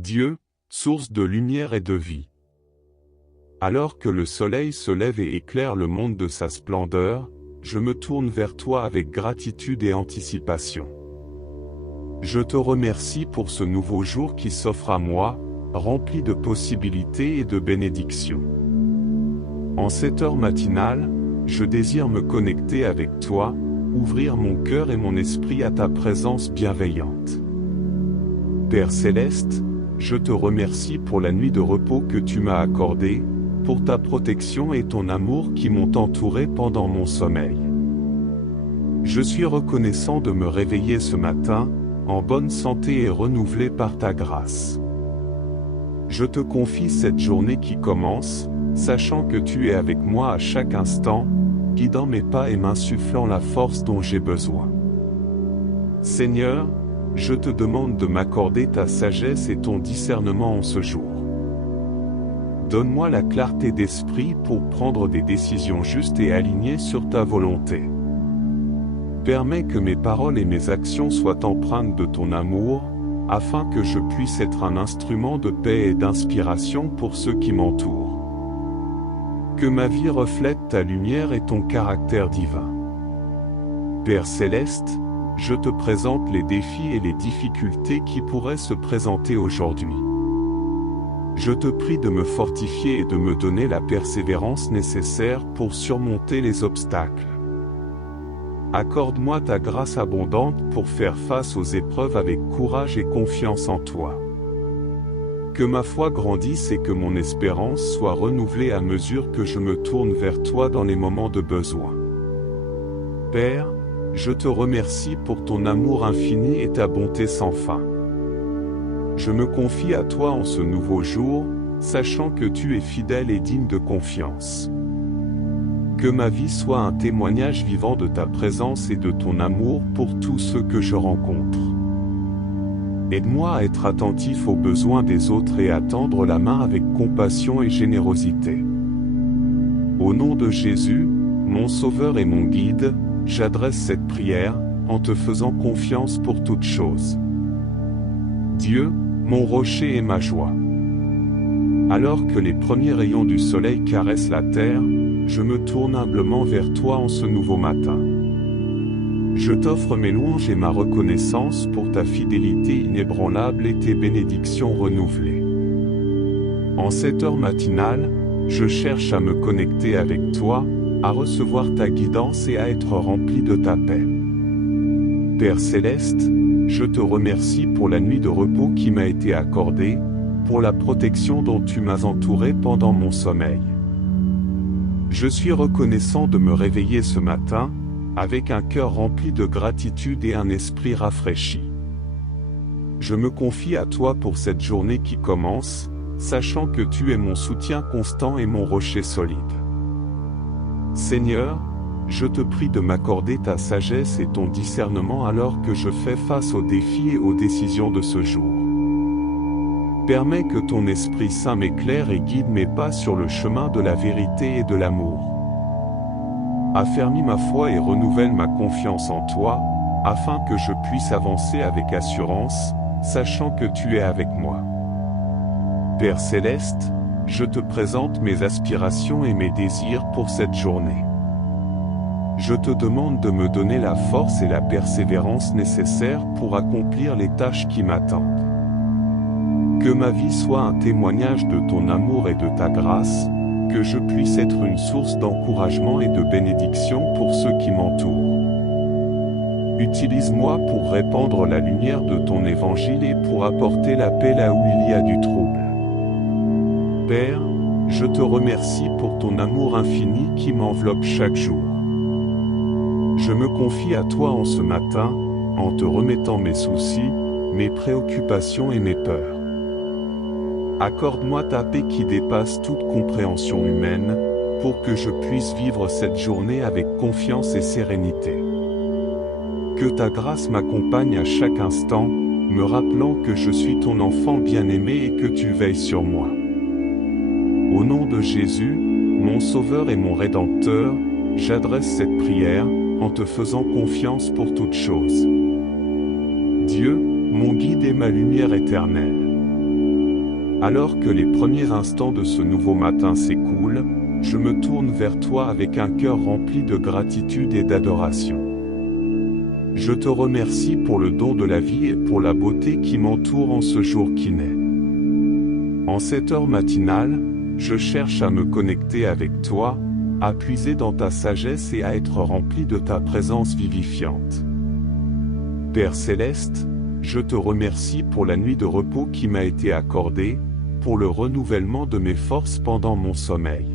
Dieu, source de lumière et de vie. Alors que le soleil se lève et éclaire le monde de sa splendeur, je me tourne vers toi avec gratitude et anticipation. Je te remercie pour ce nouveau jour qui s'offre à moi, rempli de possibilités et de bénédictions. En cette heure matinale, je désire me connecter avec toi, ouvrir mon cœur et mon esprit à ta présence bienveillante. Père Céleste, je te remercie pour la nuit de repos que tu m'as accordée, pour ta protection et ton amour qui m'ont entouré pendant mon sommeil. Je suis reconnaissant de me réveiller ce matin, en bonne santé et renouvelé par ta grâce. Je te confie cette journée qui commence, sachant que tu es avec moi à chaque instant, guidant mes pas et m'insufflant la force dont j'ai besoin. Seigneur, je te demande de m'accorder ta sagesse et ton discernement en ce jour. Donne-moi la clarté d'esprit pour prendre des décisions justes et alignées sur ta volonté. Permets que mes paroles et mes actions soient empreintes de ton amour, afin que je puisse être un instrument de paix et d'inspiration pour ceux qui m'entourent. Que ma vie reflète ta lumière et ton caractère divin. Père Céleste, je te présente les défis et les difficultés qui pourraient se présenter aujourd'hui. Je te prie de me fortifier et de me donner la persévérance nécessaire pour surmonter les obstacles. Accorde-moi ta grâce abondante pour faire face aux épreuves avec courage et confiance en toi. Que ma foi grandisse et que mon espérance soit renouvelée à mesure que je me tourne vers toi dans les moments de besoin. Père, je te remercie pour ton amour infini et ta bonté sans fin. Je me confie à toi en ce nouveau jour, sachant que tu es fidèle et digne de confiance. Que ma vie soit un témoignage vivant de ta présence et de ton amour pour tous ceux que je rencontre. Aide-moi à être attentif aux besoins des autres et à tendre la main avec compassion et générosité. Au nom de Jésus, mon Sauveur et mon Guide, j'adresse cette prière, en te faisant confiance pour toutes choses. Dieu, mon rocher et ma joie. Alors que les premiers rayons du soleil caressent la terre, je me tourne humblement vers toi en ce nouveau matin. Je t'offre mes louanges et ma reconnaissance pour ta fidélité inébranlable et tes bénédictions renouvelées. En cette heure matinale, je cherche à me connecter avec toi, à recevoir ta guidance et à être rempli de ta paix. Père Céleste, je te remercie pour la nuit de repos qui m'a été accordée, pour la protection dont tu m'as entouré pendant mon sommeil. Je suis reconnaissant de me réveiller ce matin, avec un cœur rempli de gratitude et un esprit rafraîchi. Je me confie à toi pour cette journée qui commence, sachant que tu es mon soutien constant et mon rocher solide. Seigneur, je te prie de m'accorder ta sagesse et ton discernement alors que je fais face aux défis et aux décisions de ce jour. Permets que ton Esprit Saint m'éclaire et guide mes pas sur le chemin de la vérité et de l'amour. Affermis ma foi et renouvelle ma confiance en toi, afin que je puisse avancer avec assurance, sachant que tu es avec moi. Père Céleste, je te présente mes aspirations et mes désirs pour cette journée. Je te demande de me donner la force et la persévérance nécessaires pour accomplir les tâches qui m'attendent. Que ma vie soit un témoignage de ton amour et de ta grâce, que je puisse être une source d'encouragement et de bénédiction pour ceux qui m'entourent. Utilise-moi pour répandre la lumière de ton évangile et pour apporter la paix là où il y a du trouble. Père, je te remercie pour ton amour infini qui m'enveloppe chaque jour. Je me confie à toi en ce matin, en te remettant mes soucis, mes préoccupations et mes peurs. Accorde-moi ta paix qui dépasse toute compréhension humaine, pour que je puisse vivre cette journée avec confiance et sérénité. Que ta grâce m'accompagne à chaque instant, me rappelant que je suis ton enfant bien-aimé et que tu veilles sur moi. Au nom de Jésus, mon Sauveur et mon Rédempteur, j'adresse cette prière, en te faisant confiance pour toutes choses. Dieu, mon guide et ma lumière éternelle. Alors que les premiers instants de ce nouveau matin s'écoulent, je me tourne vers toi avec un cœur rempli de gratitude et d'adoration. Je te remercie pour le don de la vie et pour la beauté qui m'entoure en ce jour qui naît. En cette heure matinale, je cherche à me connecter avec toi, à puiser dans ta sagesse et à être rempli de ta présence vivifiante. Père Céleste, je te remercie pour la nuit de repos qui m'a été accordée, pour le renouvellement de mes forces pendant mon sommeil.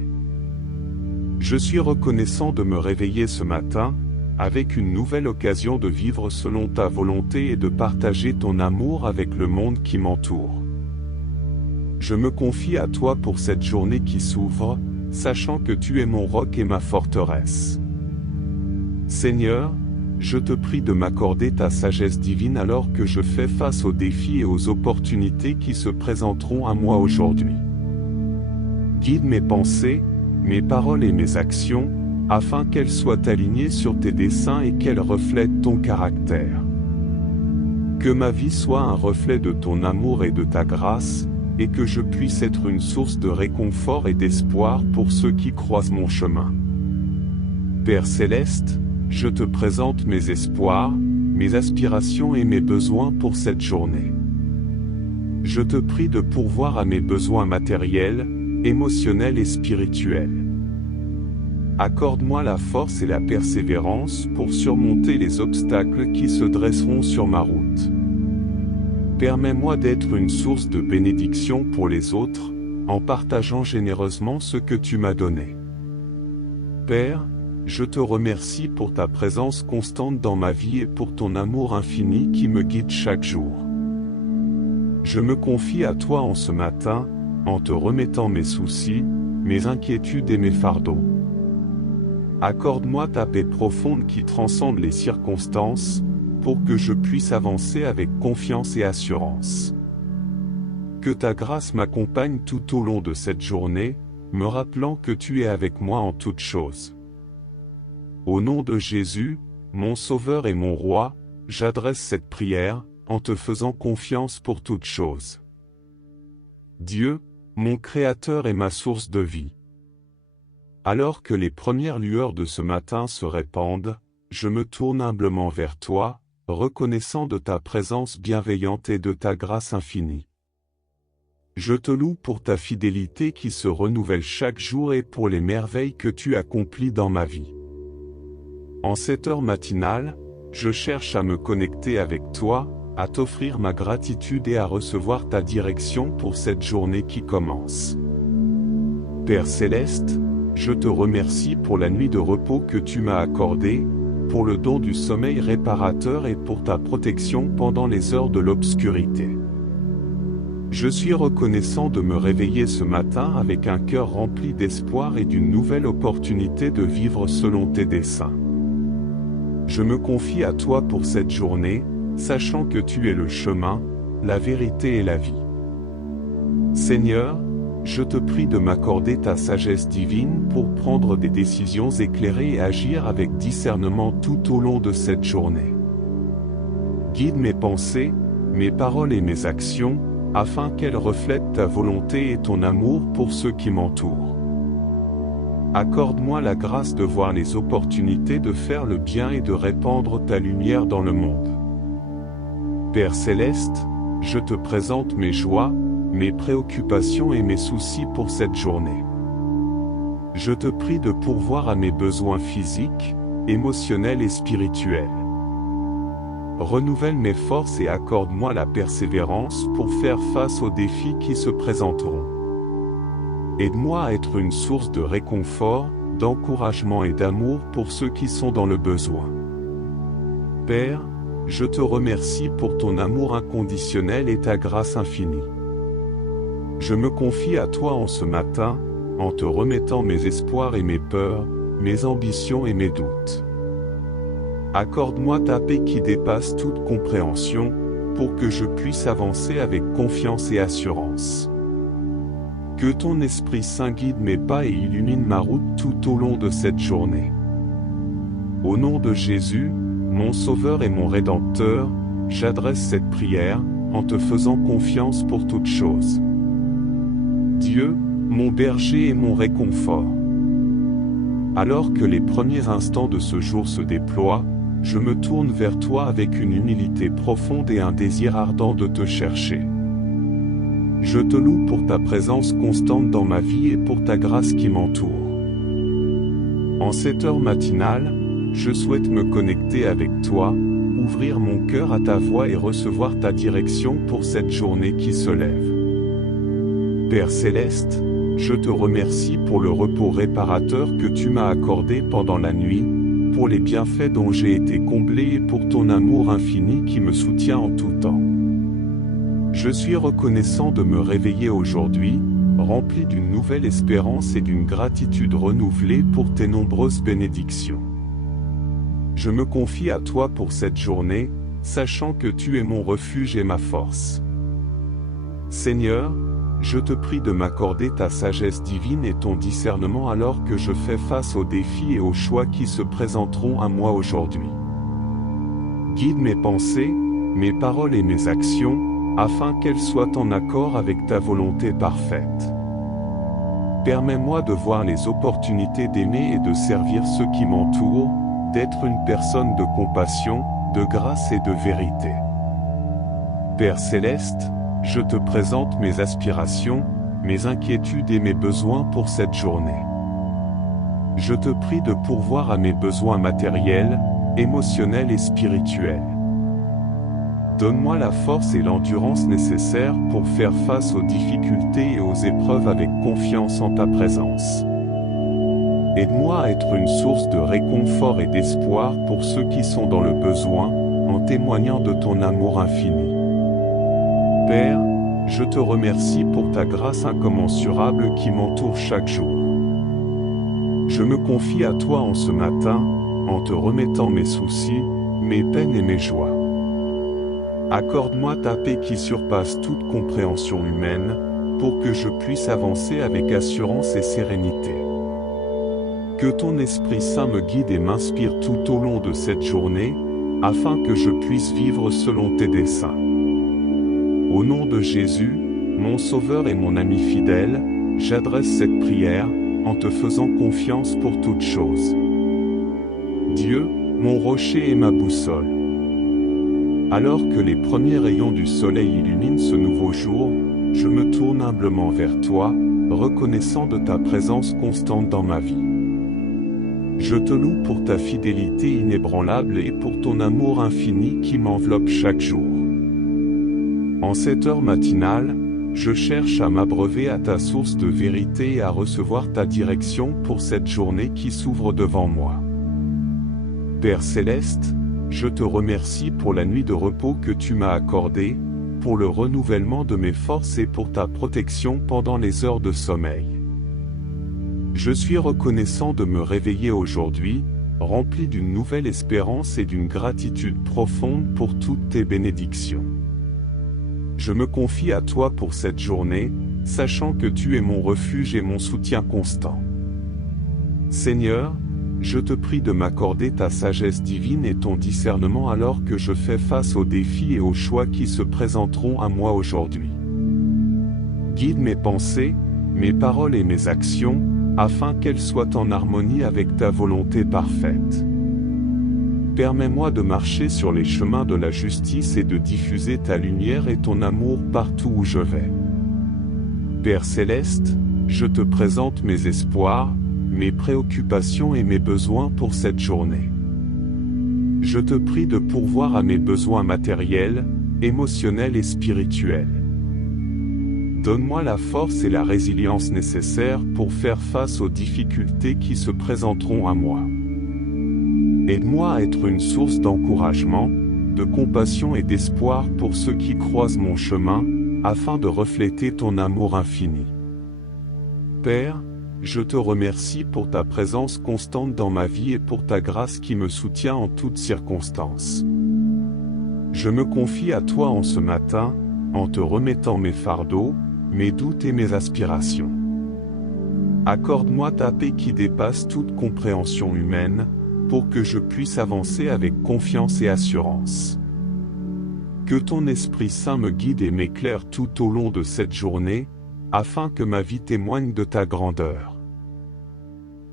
Je suis reconnaissant de me réveiller ce matin, avec une nouvelle occasion de vivre selon ta volonté et de partager ton amour avec le monde qui m'entoure. Je me confie à toi pour cette journée qui s'ouvre, sachant que tu es mon roc et ma forteresse. Seigneur, je te prie de m'accorder ta sagesse divine alors que je fais face aux défis et aux opportunités qui se présenteront à moi aujourd'hui. Guide mes pensées, mes paroles et mes actions, afin qu'elles soient alignées sur tes desseins et qu'elles reflètent ton caractère. Que ma vie soit un reflet de ton amour et de ta grâce, et que je puisse être une source de réconfort et d'espoir pour ceux qui croisent mon chemin. Père Céleste, je te présente mes espoirs, mes aspirations et mes besoins pour cette journée. Je te prie de pourvoir à mes besoins matériels, émotionnels et spirituels. Accorde-moi la force et la persévérance pour surmonter les obstacles qui se dresseront sur ma route. Permets-moi d'être une source de bénédiction pour les autres, en partageant généreusement ce que tu m'as donné. Père, je te remercie pour ta présence constante dans ma vie et pour ton amour infini qui me guide chaque jour. Je me confie à toi en ce matin, en te remettant mes soucis, mes inquiétudes et mes fardeaux. Accorde-moi ta paix profonde qui transcende les circonstances, pour que je puisse avancer avec confiance et assurance. Que ta grâce m'accompagne tout au long de cette journée, me rappelant que tu es avec moi en toutes choses. Au nom de Jésus, mon Sauveur et mon Roi, j'adresse cette prière, en te faisant confiance pour toutes choses. Dieu, mon Créateur et ma source de vie. Alors que les premières lueurs de ce matin se répandent, je me tourne humblement vers toi, reconnaissant de ta présence bienveillante et de ta grâce infinie. Je te loue pour ta fidélité qui se renouvelle chaque jour et pour les merveilles que tu accomplis dans ma vie. En cette heure matinale, je cherche à me connecter avec toi, à t'offrir ma gratitude et à recevoir ta direction pour cette journée qui commence. Père Céleste, je te remercie pour la nuit de repos que tu m'as accordée, pour le don du sommeil réparateur et pour ta protection pendant les heures de l'obscurité. Je suis reconnaissant de me réveiller ce matin avec un cœur rempli d'espoir et d'une nouvelle opportunité de vivre selon tes desseins. Je me confie à toi pour cette journée, sachant que tu es le chemin, la vérité et la vie. Seigneur, je te prie de m'accorder ta sagesse divine pour prendre des décisions éclairées et agir avec discernement tout au long de cette journée. Guide mes pensées, mes paroles et mes actions, afin qu'elles reflètent ta volonté et ton amour pour ceux qui m'entourent. Accorde-moi la grâce de voir les opportunités de faire le bien et de répandre ta lumière dans le monde. Père Céleste, je te présente mes joies, mes préoccupations et mes soucis pour cette journée. Je te prie de pourvoir à mes besoins physiques, émotionnels et spirituels. Renouvelle mes forces et accorde-moi la persévérance pour faire face aux défis qui se présenteront. Aide-moi à être une source de réconfort, d'encouragement et d'amour pour ceux qui sont dans le besoin. Père, je te remercie pour ton amour inconditionnel et ta grâce infinie. Je me confie à toi en ce matin, en te remettant mes espoirs et mes peurs, mes ambitions et mes doutes. Accorde-moi ta paix qui dépasse toute compréhension, pour que je puisse avancer avec confiance et assurance. Que ton Esprit Saint guide mes pas et illumine ma route tout au long de cette journée. Au nom de Jésus, mon Sauveur et mon Rédempteur, j'adresse cette prière, en te faisant confiance pour toutes choses. Dieu, mon berger et mon réconfort. Alors que les premiers instants de ce jour se déploient, je me tourne vers toi avec une humilité profonde et un désir ardent de te chercher. Je te loue pour ta présence constante dans ma vie et pour ta grâce qui m'entoure. En cette heure matinale, je souhaite me connecter avec toi, ouvrir mon cœur à ta voix et recevoir ta direction pour cette journée qui se lève. Père Céleste, je te remercie pour le repos réparateur que tu m'as accordé pendant la nuit, pour les bienfaits dont j'ai été comblé et pour ton amour infini qui me soutient en tout temps. Je suis reconnaissant de me réveiller aujourd'hui, rempli d'une nouvelle espérance et d'une gratitude renouvelée pour tes nombreuses bénédictions. Je me confie à toi pour cette journée, sachant que tu es mon refuge et ma force. Seigneur, je te prie de m'accorder ta sagesse divine et ton discernement alors que je fais face aux défis et aux choix qui se présenteront à moi aujourd'hui. Guide mes pensées, mes paroles et mes actions, afin qu'elles soient en accord avec ta volonté parfaite. Permets-moi de voir les opportunités d'aimer et de servir ceux qui m'entourent, d'être une personne de compassion, de grâce et de vérité. Père Céleste, je te présente mes aspirations, mes inquiétudes et mes besoins pour cette journée. Je te prie de pourvoir à mes besoins matériels, émotionnels et spirituels. Donne-moi la force et l'endurance nécessaires pour faire face aux difficultés et aux épreuves avec confiance en ta présence. Aide-moi à être une source de réconfort et d'espoir pour ceux qui sont dans le besoin, en témoignant de ton amour infini. Père, je te remercie pour ta grâce incommensurable qui m'entoure chaque jour. Je me confie à toi en ce matin, en te remettant mes soucis, mes peines et mes joies. Accorde-moi ta paix qui surpasse toute compréhension humaine, pour que je puisse avancer avec assurance et sérénité. Que ton Esprit Saint me guide et m'inspire tout au long de cette journée, afin que je puisse vivre selon tes desseins. Au nom de Jésus, mon Sauveur et mon ami fidèle, j'adresse cette prière, en te faisant confiance pour toutes choses. Dieu, mon rocher et ma boussole. Alors que les premiers rayons du soleil illuminent ce nouveau jour, je me tourne humblement vers toi, reconnaissant de ta présence constante dans ma vie. Je te loue pour ta fidélité inébranlable et pour ton amour infini qui m'enveloppe chaque jour. En cette heure matinale, je cherche à m'abreuver à ta source de vérité et à recevoir ta direction pour cette journée qui s'ouvre devant moi. Père Céleste, je te remercie pour la nuit de repos que tu m'as accordée, pour le renouvellement de mes forces et pour ta protection pendant les heures de sommeil. Je suis reconnaissant de me réveiller aujourd'hui, rempli d'une nouvelle espérance et d'une gratitude profonde pour toutes tes bénédictions. Je me confie à toi pour cette journée, sachant que tu es mon refuge et mon soutien constant. Seigneur, je te prie de m'accorder ta sagesse divine et ton discernement alors que je fais face aux défis et aux choix qui se présenteront à moi aujourd'hui. Guide mes pensées, mes paroles et mes actions, afin qu'elles soient en harmonie avec ta volonté parfaite. Permets-moi de marcher sur les chemins de la justice et de diffuser ta lumière et ton amour partout où je vais. Père Céleste, je te présente mes espoirs, mes préoccupations et mes besoins pour cette journée. Je te prie de pourvoir à mes besoins matériels, émotionnels et spirituels. Donne-moi la force et la résilience nécessaires pour faire face aux difficultés qui se présenteront à moi. Aide-moi à être une source d'encouragement, de compassion et d'espoir pour ceux qui croisent mon chemin, afin de refléter ton amour infini. Père, je te remercie pour ta présence constante dans ma vie et pour ta grâce qui me soutient en toutes circonstances. Je me confie à toi en ce matin, en te remettant mes fardeaux, mes doutes et mes aspirations. Accorde-moi ta paix qui dépasse toute compréhension humaine, pour que je puisse avancer avec confiance et assurance. Que ton Esprit Saint me guide et m'éclaire tout au long de cette journée, afin que ma vie témoigne de ta grandeur.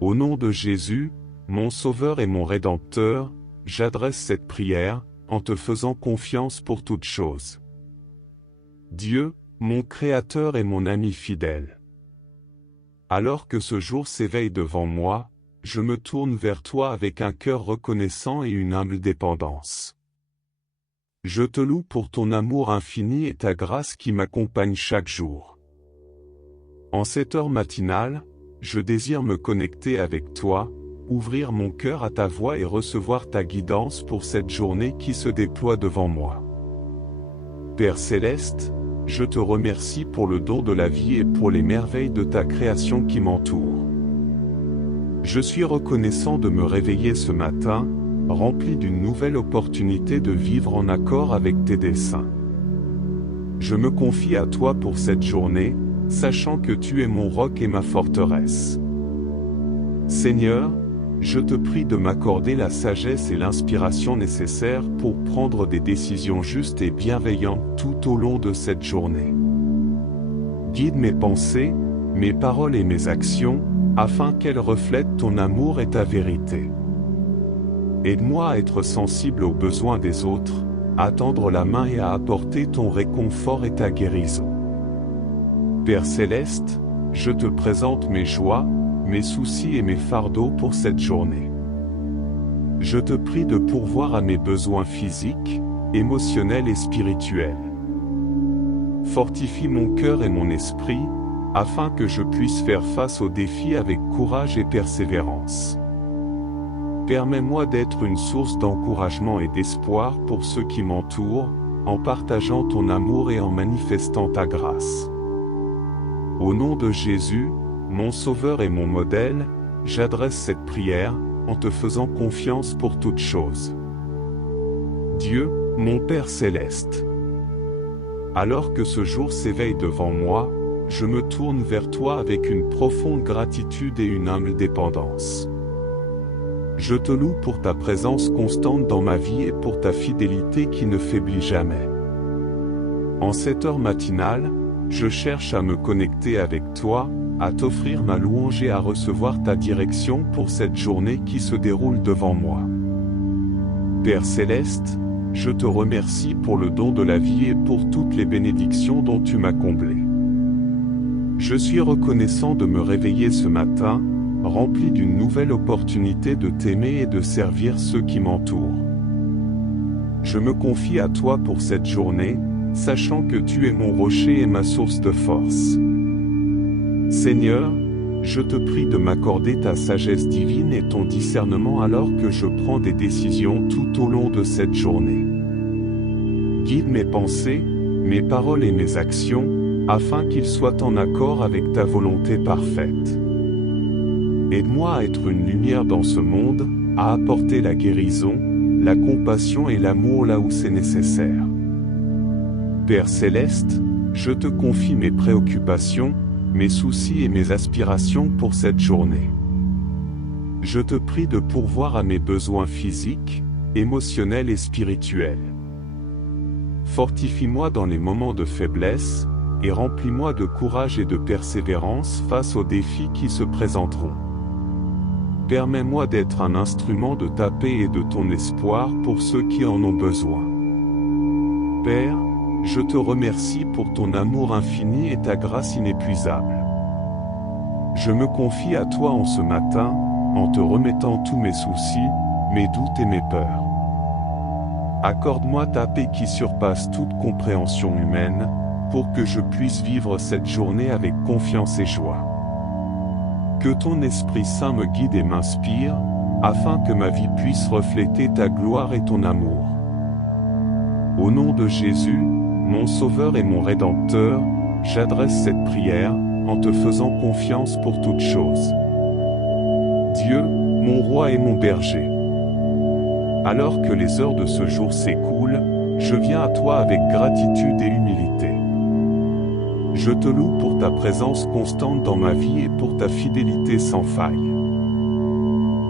Au nom de Jésus, mon Sauveur et mon Rédempteur, j'adresse cette prière, en te faisant confiance pour toutes choses. Dieu, mon Créateur et mon ami fidèle. Alors que ce jour s'éveille devant moi, je me tourne vers toi avec un cœur reconnaissant et une humble dépendance. Je te loue pour ton amour infini et ta grâce qui m'accompagne chaque jour. En cette heure matinale, je désire me connecter avec toi, ouvrir mon cœur à ta voix et recevoir ta guidance pour cette journée qui se déploie devant moi. Père céleste, je te remercie pour le don de la vie et pour les merveilles de ta création qui m'entoure. Je suis reconnaissant de me réveiller ce matin, rempli d'une nouvelle opportunité de vivre en accord avec tes desseins. Je me confie à toi pour cette journée, sachant que tu es mon roc et ma forteresse. Seigneur, je te prie de m'accorder la sagesse et l'inspiration nécessaires pour prendre des décisions justes et bienveillantes tout au long de cette journée. Guide mes pensées, mes paroles et mes actions, afin qu'elles reflètent ton amour et ta vérité. Aide-moi à être sensible aux besoins des autres, à tendre la main et à apporter ton réconfort et ta guérison. Père céleste, je te présente mes joies, mes soucis et mes fardeaux pour cette journée. Je te prie de pourvoir à mes besoins physiques, émotionnels et spirituels. Fortifie mon cœur et mon esprit, afin que je puisse faire face aux défis avec courage et persévérance. Permets-moi d'être une source d'encouragement et d'espoir pour ceux qui m'entourent, en partageant ton amour et en manifestant ta grâce. Au nom de Jésus, mon Sauveur et mon modèle, j'adresse cette prière, en te faisant confiance pour toutes choses. Dieu, mon Père céleste. Alors que ce jour s'éveille devant moi, je me tourne vers toi avec une profonde gratitude et une humble dépendance. Je te loue pour ta présence constante dans ma vie et pour ta fidélité qui ne faiblit jamais. En cette heure matinale, je cherche à me connecter avec toi, à t'offrir ma louange et à recevoir ta direction pour cette journée qui se déroule devant moi. Père céleste, je te remercie pour le don de la vie et pour toutes les bénédictions dont tu m'as comblé. Je suis reconnaissant de me réveiller ce matin, rempli d'une nouvelle opportunité de t'aimer et de servir ceux qui m'entourent. Je me confie à toi pour cette journée, sachant que tu es mon rocher et ma source de force. Seigneur, je te prie de m'accorder ta sagesse divine et ton discernement alors que je prends des décisions tout au long de cette journée. Guide mes pensées, mes paroles et mes actions, afin qu'ils soient en accord avec ta volonté parfaite. Aide-moi à être une lumière dans ce monde, à apporter la guérison, la compassion et l'amour là où c'est nécessaire. Père céleste, je te confie mes préoccupations, mes soucis et mes aspirations pour cette journée. Je te prie de pourvoir à mes besoins physiques, émotionnels et spirituels. Fortifie-moi dans les moments de faiblesse, et remplis-moi de courage et de persévérance face aux défis qui se présenteront. Permets-moi d'être un instrument de ta paix et de ton espoir pour ceux qui en ont besoin. Père, je te remercie pour ton amour infini et ta grâce inépuisable. Je me confie à toi en ce matin, en te remettant tous mes soucis, mes doutes et mes peurs. Accorde-moi ta paix qui surpasse toute compréhension humaine, pour que je puisse vivre cette journée avec confiance et joie. Que ton Esprit Saint me guide et m'inspire, afin que ma vie puisse refléter ta gloire et ton amour. Au nom de Jésus, mon Sauveur et mon Rédempteur, j'adresse cette prière, en te faisant confiance pour toutes choses. Dieu, mon roi et mon berger. Alors que les heures de ce jour s'écoulent, je viens à toi avec gratitude et humilité. Je te loue pour ta présence constante dans ma vie et pour ta fidélité sans faille.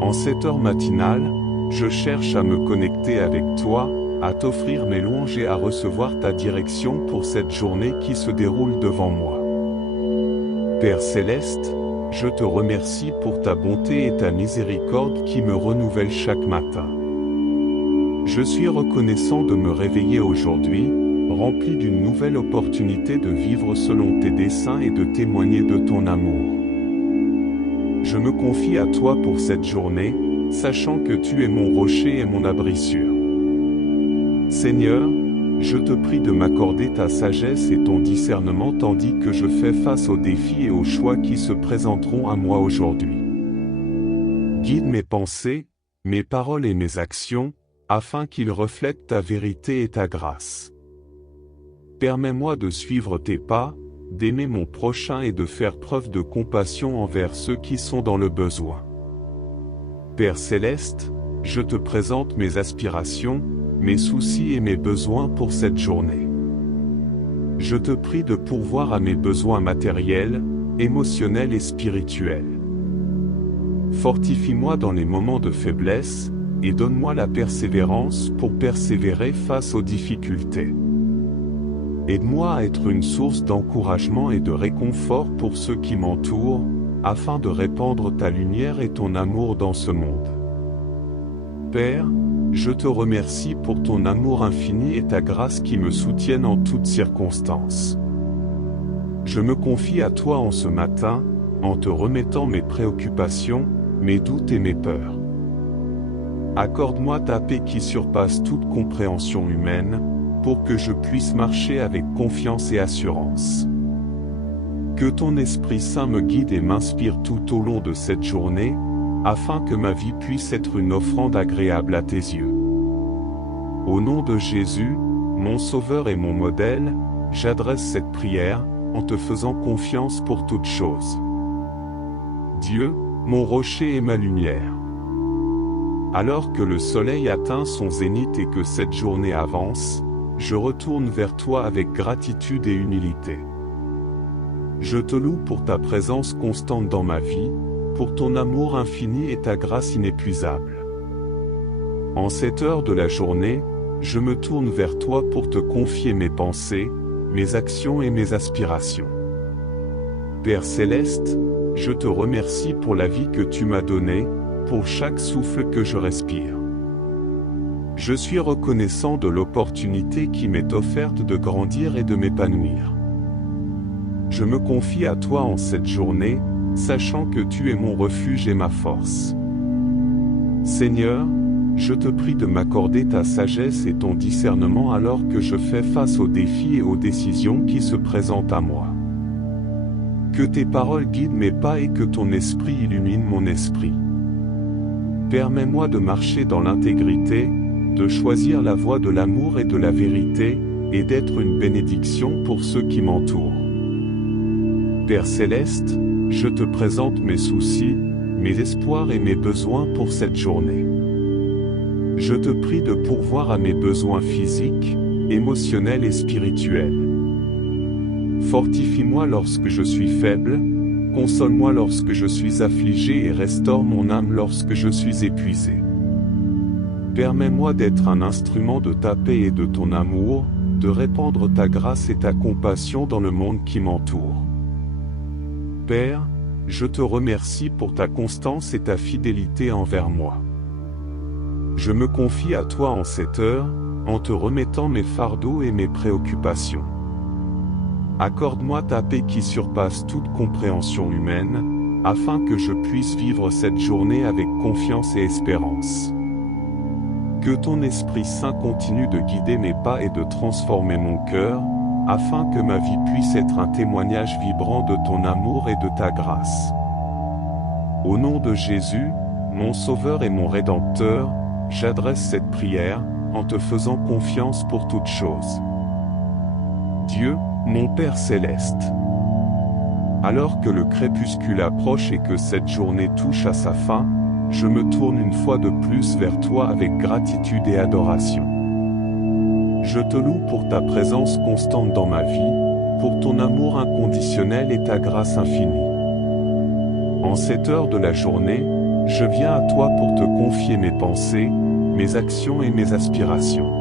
En cette heure matinale, je cherche à me connecter avec toi, à t'offrir mes louanges et à recevoir ta direction pour cette journée qui se déroule devant moi. Père céleste, je te remercie pour ta bonté et ta miséricorde qui me renouvellent chaque matin. Je suis reconnaissant de me réveiller aujourd'hui, rempli d'une nouvelle opportunité de vivre selon tes desseins et de témoigner de ton amour. Je me confie à toi pour cette journée, sachant que tu es mon rocher et mon abri sûr. Seigneur, je te prie de m'accorder ta sagesse et ton discernement tandis que je fais face aux défis et aux choix qui se présenteront à moi aujourd'hui. Guide mes pensées, mes paroles et mes actions, afin qu'ils reflètent ta vérité et ta grâce. Permets-moi de suivre tes pas, d'aimer mon prochain et de faire preuve de compassion envers ceux qui sont dans le besoin. Père céleste, je te présente mes aspirations, mes soucis et mes besoins pour cette journée. Je te prie de pourvoir à mes besoins matériels, émotionnels et spirituels. Fortifie-moi dans les moments de faiblesse, et donne-moi la persévérance pour persévérer face aux difficultés. Aide-moi à être une source d'encouragement et de réconfort pour ceux qui m'entourent, afin de répandre ta lumière et ton amour dans ce monde. Père, je te remercie pour ton amour infini et ta grâce qui me soutiennent en toutes circonstances. Je me confie à toi en ce matin, en te remettant mes préoccupations, mes doutes et mes peurs. Accorde-moi ta paix qui surpasse toute compréhension humaine, pour que je puisse marcher avec confiance et assurance. Que ton Esprit Saint me guide et m'inspire tout au long de cette journée, afin que ma vie puisse être une offrande agréable à tes yeux. Au nom de Jésus, mon Sauveur et mon modèle, j'adresse cette prière, en te faisant confiance pour toutes choses. Dieu, mon rocher et ma lumière. Alors que le soleil atteint son zénith et que cette journée avance, je retourne vers toi avec gratitude et humilité. Je te loue pour ta présence constante dans ma vie, pour ton amour infini et ta grâce inépuisable. En cette heure de la journée, je me tourne vers toi pour te confier mes pensées, mes actions et mes aspirations. Père céleste, je te remercie pour la vie que tu m'as donnée, pour chaque souffle que je respire. Je suis reconnaissant de l'opportunité qui m'est offerte de grandir et de m'épanouir. Je me confie à toi en cette journée, sachant que tu es mon refuge et ma force. Seigneur, je te prie de m'accorder ta sagesse et ton discernement alors que je fais face aux défis et aux décisions qui se présentent à moi. Que tes paroles guident mes pas et que ton esprit illumine mon esprit. Permets-moi de marcher dans l'intégrité, de choisir la voie de l'amour et de la vérité, et d'être une bénédiction pour ceux qui m'entourent. Père céleste, je te présente mes soucis, mes espoirs et mes besoins pour cette journée. Je te prie de pourvoir à mes besoins physiques, émotionnels et spirituels. Fortifie-moi lorsque je suis faible, console-moi lorsque je suis affligé et restaure mon âme lorsque je suis épuisé. Permets-moi d'être un instrument de ta paix et de ton amour, de répandre ta grâce et ta compassion dans le monde qui m'entoure. Père, je te remercie pour ta constance et ta fidélité envers moi. Je me confie à toi en cette heure, en te remettant mes fardeaux et mes préoccupations. Accorde-moi ta paix qui surpasse toute compréhension humaine, afin que je puisse vivre cette journée avec confiance et espérance. Que ton Esprit Saint continue de guider mes pas et de transformer mon cœur, afin que ma vie puisse être un témoignage vibrant de ton amour et de ta grâce. Au nom de Jésus, mon Sauveur et mon Rédempteur, j'adresse cette prière, en te faisant confiance pour toutes choses. Dieu, mon Père céleste. Alors que le crépuscule approche et que cette journée touche à sa fin, je me tourne une fois de plus vers toi avec gratitude et adoration. Je te loue pour ta présence constante dans ma vie, pour ton amour inconditionnel et ta grâce infinie. En cette heure de la journée, je viens à toi pour te confier mes pensées, mes actions et mes aspirations.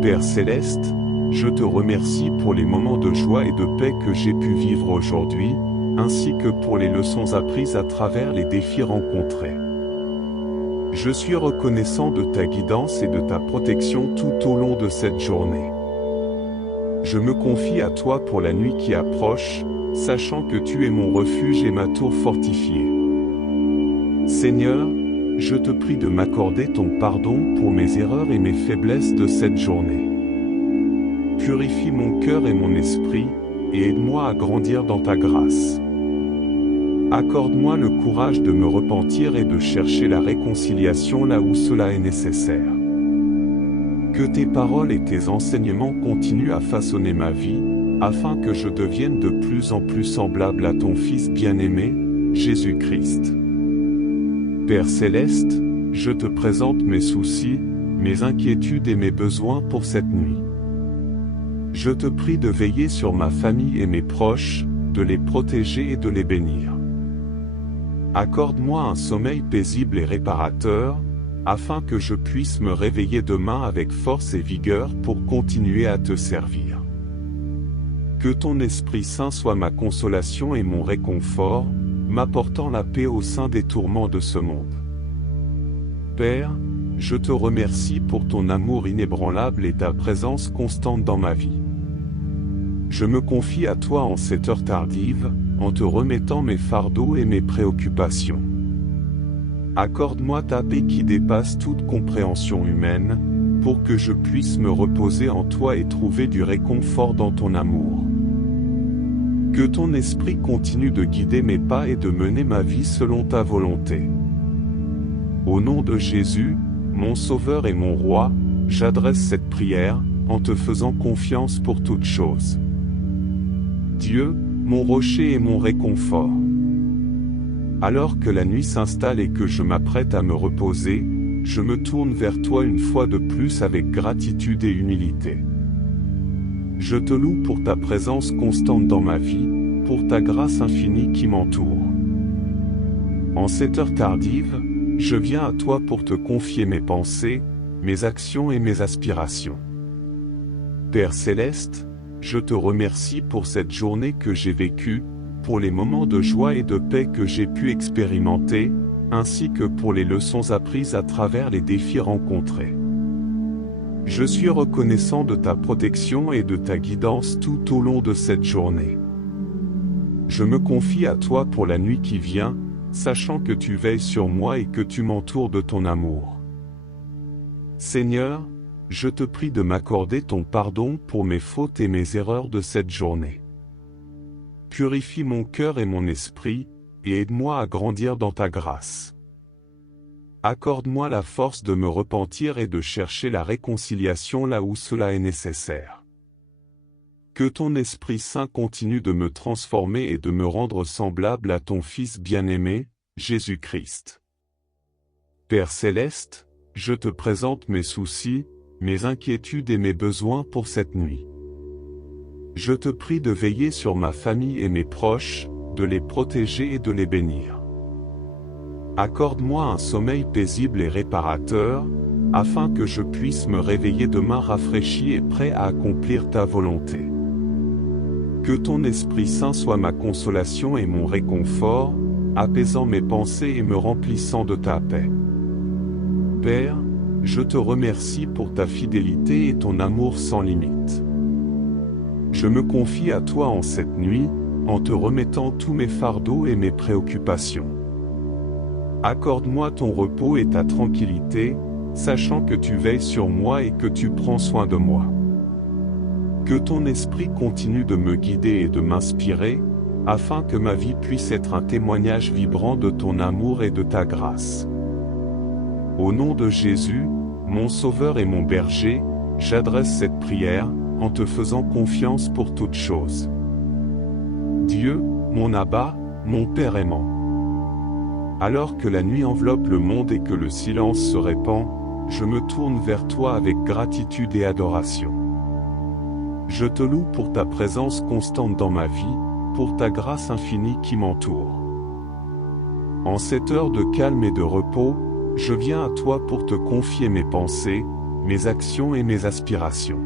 Père céleste, je te remercie pour les moments de joie et de paix que j'ai pu vivre aujourd'hui, ainsi que pour les leçons apprises à travers les défis rencontrés. Je suis reconnaissant de ta guidance et de ta protection tout au long de cette journée. Je me confie à toi pour la nuit qui approche, sachant que tu es mon refuge et ma tour fortifiée. Seigneur, je te prie de m'accorder ton pardon pour mes erreurs et mes faiblesses de cette journée. Purifie mon cœur et mon esprit, et aide-moi à grandir dans ta grâce. Accorde-moi le courage de me repentir et de chercher la réconciliation là où cela est nécessaire. Que tes paroles et tes enseignements continuent à façonner ma vie, afin que je devienne de plus en plus semblable à ton Fils bien-aimé, Jésus-Christ. Père Céleste, je te présente mes soucis, mes inquiétudes et mes besoins pour cette nuit. Je te prie de veiller sur ma famille et mes proches, de les protéger et de les bénir. Accorde-moi un sommeil paisible et réparateur, afin que je puisse me réveiller demain avec force et vigueur pour continuer à te servir. Que ton Esprit Saint soit ma consolation et mon réconfort, m'apportant la paix au sein des tourments de ce monde. Père, je te remercie pour ton amour inébranlable et ta présence constante dans ma vie. Je me confie à toi en cette heure tardive, en te remettant mes fardeaux et mes préoccupations. Accorde-moi ta paix qui dépasse toute compréhension humaine, pour que je puisse me reposer en toi et trouver du réconfort dans ton amour. Que ton esprit continue de guider mes pas et de mener ma vie selon ta volonté. Au nom de Jésus, mon Sauveur et mon Roi, j'adresse cette prière, en te faisant confiance pour toutes choses. Dieu, mon rocher et mon réconfort. Alors que la nuit s'installe et que je m'apprête à me reposer, je me tourne vers toi une fois de plus avec gratitude et humilité. Je te loue pour ta présence constante dans ma vie, pour ta grâce infinie qui m'entoure. En cette heure tardive, je viens à toi pour te confier mes pensées, mes actions et mes aspirations. Père Céleste, je te remercie pour cette journée que j'ai vécue, pour les moments de joie et de paix que j'ai pu expérimenter, ainsi que pour les leçons apprises à travers les défis rencontrés. Je suis reconnaissant de ta protection et de ta guidance tout au long de cette journée. Je me confie à toi pour la nuit qui vient, sachant que tu veilles sur moi et que tu m'entoures de ton amour. Seigneur, je te prie de m'accorder ton pardon pour mes fautes et mes erreurs de cette journée. Purifie mon cœur et mon esprit, et aide-moi à grandir dans ta grâce. Accorde-moi la force de me repentir et de chercher la réconciliation là où cela est nécessaire. Que ton Esprit Saint continue de me transformer et de me rendre semblable à ton Fils bien-aimé, Jésus-Christ. Père Céleste, je te présente mes soucis, mes inquiétudes et mes besoins pour cette nuit. Je te prie de veiller sur ma famille et mes proches, de les protéger et de les bénir. Accorde-moi un sommeil paisible et réparateur, afin que je puisse me réveiller demain rafraîchi et prêt à accomplir ta volonté. Que ton Esprit Saint soit ma consolation et mon réconfort, apaisant mes pensées et me remplissant de ta paix. Père, je te remercie pour ta fidélité et ton amour sans limite. Je me confie à toi en cette nuit, en te remettant tous mes fardeaux et mes préoccupations. Accorde-moi ton repos et ta tranquillité, sachant que tu veilles sur moi et que tu prends soin de moi. Que ton esprit continue de me guider et de m'inspirer, afin que ma vie puisse être un témoignage vibrant de ton amour et de ta grâce. Au nom de Jésus, mon Sauveur et mon berger, j'adresse cette prière, en te faisant confiance pour toutes choses. Dieu, mon Abba, mon Père aimant. Alors que la nuit enveloppe le monde et que le silence se répand, je me tourne vers toi avec gratitude et adoration. Je te loue pour ta présence constante dans ma vie, pour ta grâce infinie qui m'entoure. En cette heure de calme et de repos, je viens à toi pour te confier mes pensées, mes actions et mes aspirations.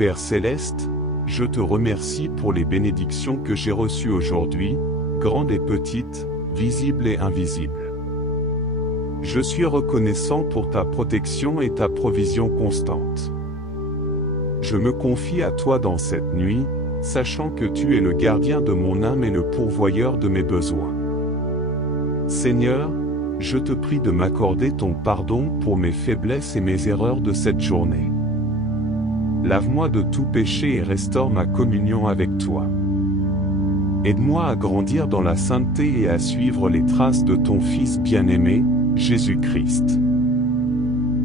Père céleste, je te remercie pour les bénédictions que j'ai reçues aujourd'hui, grandes et petites, visibles et invisibles. Je suis reconnaissant pour ta protection et ta provision constante. Je me confie à toi dans cette nuit, sachant que tu es le gardien de mon âme et le pourvoyeur de mes besoins. Seigneur, je te prie de m'accorder ton pardon pour mes faiblesses et mes erreurs de cette journée. Lave-moi de tout péché et restaure ma communion avec toi. Aide-moi à grandir dans la sainteté et à suivre les traces de ton Fils bien-aimé, Jésus-Christ.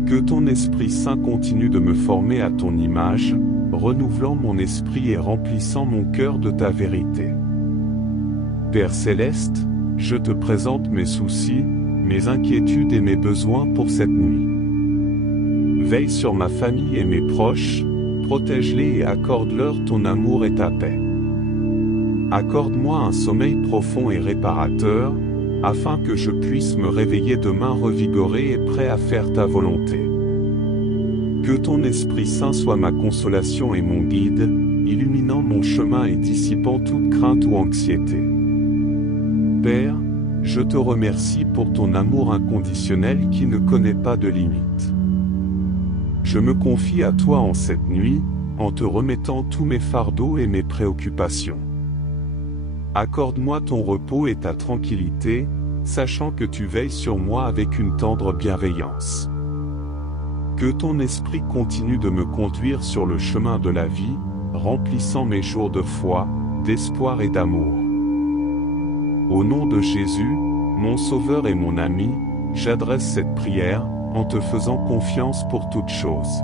Que ton Esprit Saint continue de me former à ton image, renouvelant mon esprit et remplissant mon cœur de ta vérité. Père céleste, je te présente mes soucis, mes inquiétudes et mes besoins pour cette nuit. Veille sur ma famille et mes proches, protège-les et accorde-leur ton amour et ta paix. Accorde-moi un sommeil profond et réparateur, afin que je puisse me réveiller demain revigoré et prêt à faire ta volonté. Que ton Esprit Saint soit ma consolation et mon guide, illuminant mon chemin et dissipant toute crainte ou anxiété. Père, je te remercie pour ton amour inconditionnel qui ne connaît pas de limites. Je me confie à toi en cette nuit, en te remettant tous mes fardeaux et mes préoccupations. Accorde-moi ton repos et ta tranquillité, sachant que tu veilles sur moi avec une tendre bienveillance. Que ton esprit continue de me conduire sur le chemin de la vie, remplissant mes jours de foi, d'espoir et d'amour. Au nom de Jésus, mon Sauveur et mon ami, j'adresse cette prière, en te faisant confiance pour toutes choses.